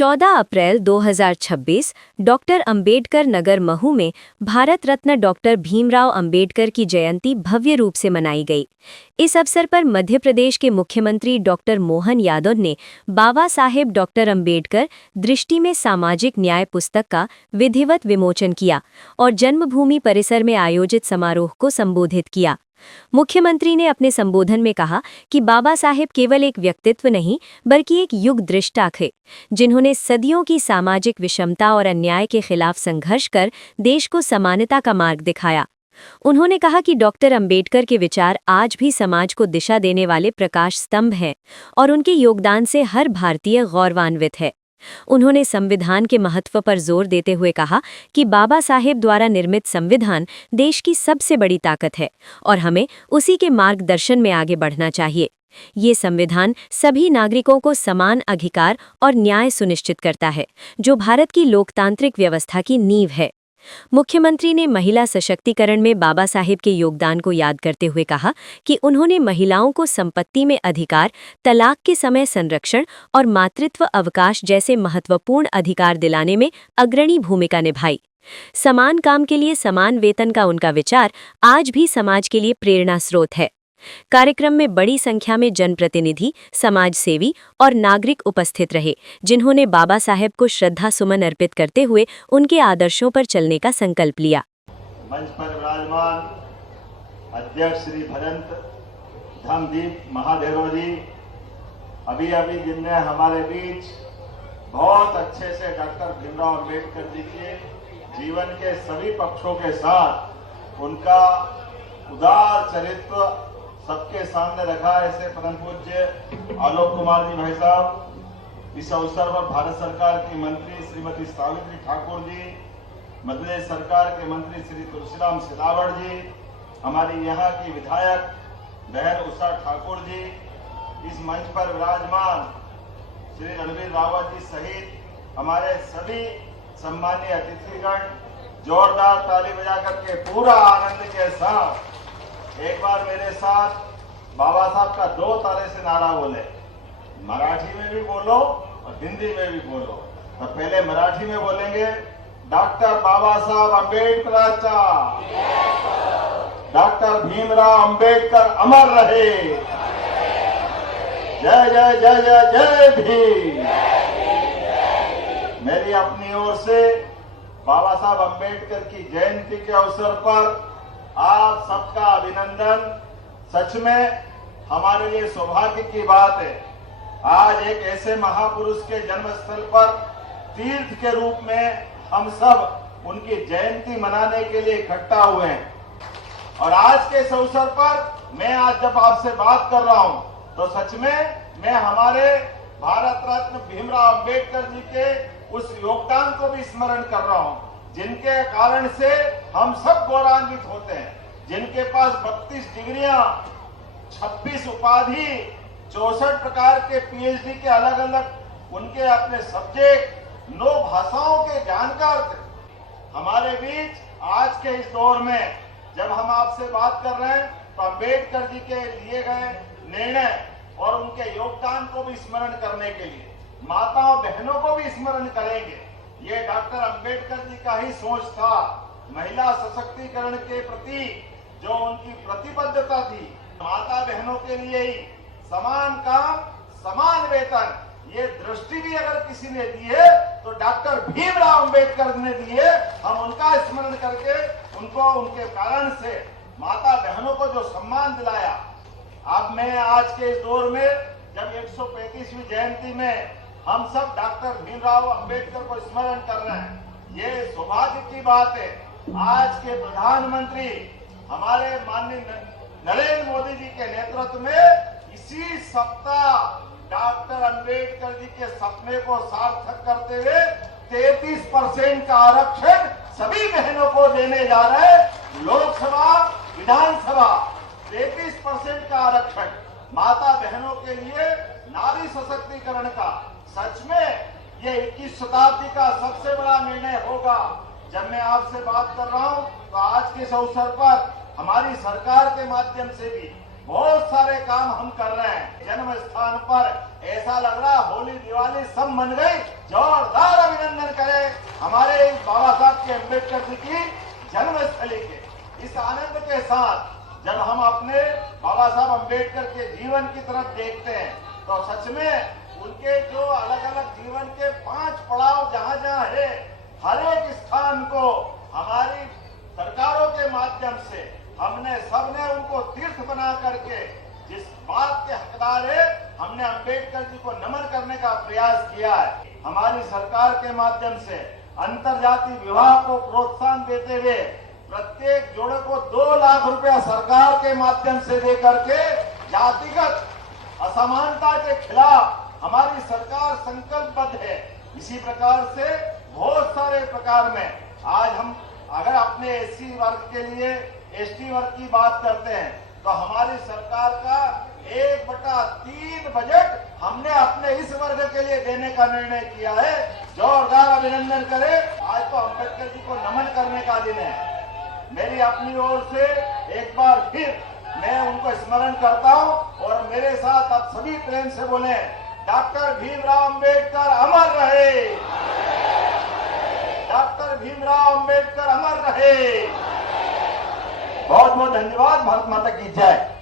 14 अप्रैल 2026 doctor Ambedkar Nagar Mhow में Bharat Ratna doctor Bhimrao Ambedkar की जयंती भव्य रूप से मनाई गई। इस अवसर पर मध्य प्रदेश के मुख्यमंत्री डॉक्टर मोहन यादव ने बाबा साहेब डॉक्टर अंबेडकर दृष्टि में सामाजिक न्याय पुस्तक का विधिवत विमोचन किया और जन्मभूमि परिसर में आयोजित समारोह को संबोधित किया। मुख्यमंत्री ने अपने संबोधन में कहा कि बाबा साहेब केवल एक व्यक्तित्व नहीं बल्कि एक युग दृष्टा थे, जिन्होंने सदियों की सामाजिक विषमता और अन्याय के खिलाफ संघर्ष कर देश को समानता का मार्ग दिखाया। उन्होंने कहा कि डॉक्टर अंबेडकर के विचार आज भी समाज को दिशा देने वाले प्रकाश स्तंभ हैं और उनके योगदान से हर भारतीय गौरवान्वित है। उन्होंने संविधान के महत्व पर जोर देते हुए कहा कि बाबा साहेब द्वारा निर्मित संविधान देश की सबसे बड़ी ताकत है और हमें उसी के मार्गदर्शन में आगे बढ़ना चाहिए। ये संविधान सभी नागरिकों को समान अधिकार और न्याय सुनिश्चित करता है, जो भारत की लोकतांत्रिक व्यवस्था की नींव है। मुख्यमंत्री ने महिला सशक्तिकरण में बाबा साहेब के योगदान को याद करते हुए कहा कि उन्होंने महिलाओं को संपत्ति में अधिकार, तलाक के समय संरक्षण और मातृत्व अवकाश जैसे महत्वपूर्ण अधिकार दिलाने में अग्रणी भूमिका निभाई। समान काम के लिए समान वेतन का उनका विचार आज भी समाज के लिए प्रेरणा स्रोत है। कार्यक्रम में बड़ी संख्या में जनप्रतिनिधि, समाजसेवी और नागरिक उपस्थित रहे, जिन्होंने बाबा साहेब को श्रद्धा सुमन अर्पित करते हुए उनके आदर्शों पर चलने का संकल्प लिया। मंच पर विराजमान अध्यक्ष श्री भजंत धमदीप महादेव जी अभी जिनने हमारे बीच बहुत अच्छे से डॉक्टर भीमराव अंबेडकर जी के जीवन के सभी पक्षों के साथ उनका उदार चरित्र सबके सामने रखा। ऐसे परम पूज्य आलोक कुमार जी भाई साहब, इस अवसर पर भारत सरकार की मंत्री श्रीमती सावित्री ठाकुर जी, मध्य प्रदेश सरकार के मंत्री श्री तुलसीराम सिलावट जी, हमारी यहाँ की विधायक बहन उषा ठाकुर जी, इस मंच पर विराजमान श्री रणवीर रावत जी सहित हमारे सभी सम्मानीय अतिथिगण, जोरदार ताली बजा करके पूरा आनंद के साथ एक बार मेरे साथ बाबा साहब का 2 तारे से नारा बोले। मराठी में भी बोलो और हिंदी में भी बोलो। तो पहले मराठी में बोलेंगे, डॉक्टर बाबा साहब अंबेडकरांचा, डॉक्टर भीमराव अंबेडकर अमर रहे। जय जय जय जय जय भीम। मेरी अपनी ओर से बाबा साहब अंबेडकर की जयंती के अवसर पर आप सबका अभिनंदन। सच में हमारे लिए सौभाग्य की बात है, आज एक ऐसे महापुरुष के जन्मस्थल पर तीर्थ के रूप में हम सब उनकी जयंती मनाने के लिए इकट्ठा हुए हैं। और आज के इस अवसर पर मैं आज जब आपसे बात कर रहा हूं तो सच में मैं हमारे भारत रत्न भीमराव अंबेडकर जी के उस योगदान को भी स्मरण कर रहा हूं, जिनके कारण से हम सब गौरवान्वित होते हैं, जिनके पास 32 डिग्रियां, 26 उपाधि, 64 प्रकार के पीएचडी के अलग अलग उनके अपने सब्जेक्ट, 9 भाषाओं के जानकार थे। हमारे बीच आज के इस दौर में जब हम आपसे बात कर रहे हैं तो अंबेडकर जी के लिए गए निर्णय और उनके योगदान को भी स्मरण करने के लिए माताओं बहनों को भी स्मरण करेंगे। ये डॉक्टर अंबेडकर जी का ही सोच था। महिला सशक्तिकरण के प्रति जो उनकी प्रतिबद्धता थी, माता बहनों के लिए ही समान काम समान वेतन, ये दृष्टि भी अगर किसी ने दी है तो डॉक्टर भीमराव अंबेडकर ने दी है। हम उनका स्मरण करके उनको उनके कारण से माता बहनों को जो सम्मान दिलाया। अब मैं आज के इस दौर में जब 135वीं जयंती में हम सब डॉक्टर भीमराव अंबेडकर को स्मरण कर रहे हैं, ये सौभाग्य की बात है। आज के प्रधानमंत्री हमारे माननीय नरेंद्र मोदी जी के नेतृत्व में इसी सप्ताह डॉक्टर अंबेडकर जी के सपने को सार्थक करते हुए 33% का आरक्षण सभी बहनों को देने जा रहे हैं। लोकसभा, विधानसभा 33% का आरक्षण माता बहनों के लिए नारी सशक्तिकरण का सच में ये 21 शताब्दी का सबसे बड़ा निर्णय होगा। जब मैं आपसे बात कर रहा हूं तो आज के इस अवसर पर हमारी सरकार के माध्यम से भी बहुत सारे काम हम कर रहे हैं। जन्म स्थान पर ऐसा लग रहा होली दिवाली सब मन गई, जोरदार अभिनंदन करें हमारे इस बाबा साहब के अम्बेडकर जी की जन्मस्थली के। इस आनंद के साथ जब हम अपने बाबा साहब अम्बेडकर के जीवन की तरफ देखते हैं तो सच में उनके जो अलग अलग जीवन के 5 पड़ाव जहां जहां है, हर एक स्थान को हमारी सरकारों के माध्यम से हमने सबने उनको तीर्थ बना करके जिस बात के हकदार है, हमने अम्बेडकर जी को नमन करने का प्रयास किया है। हमारी सरकार के माध्यम से अंतरजातीय विवाह को प्रोत्साहन देते हुए प्रत्येक जोड़े को 2 लाख रुपया सरकार के माध्यम से दे करके जातिगत असमानता के खिलाफ हमारी सरकार संकल्पबद्ध है। इसी प्रकार से बहुत सारे प्रकार में आज हम अगर अपने एससी वर्ग के लिए एसटी वर्ग की बात करते हैं तो हमारी सरकार का 1/3 बजट हमने अपने इस वर्ग के लिए देने का निर्णय किया है। जोरदार अभिनंदन करें। आज तो अम्बेडकर जी को नमन करने का दिन है। मेरी अपनी ओर से एक बार फिर मैं उनको स्मरण करता हूं और मेरे साथ आप सभी प्रेम से बोले, डॉक्टर भीमराव अम्बेडकर अमर रहे, डॉक्टर भीमराव अम्बेडकर अमर रहे। बहुत बहुत धन्यवाद। भारत माता की जय।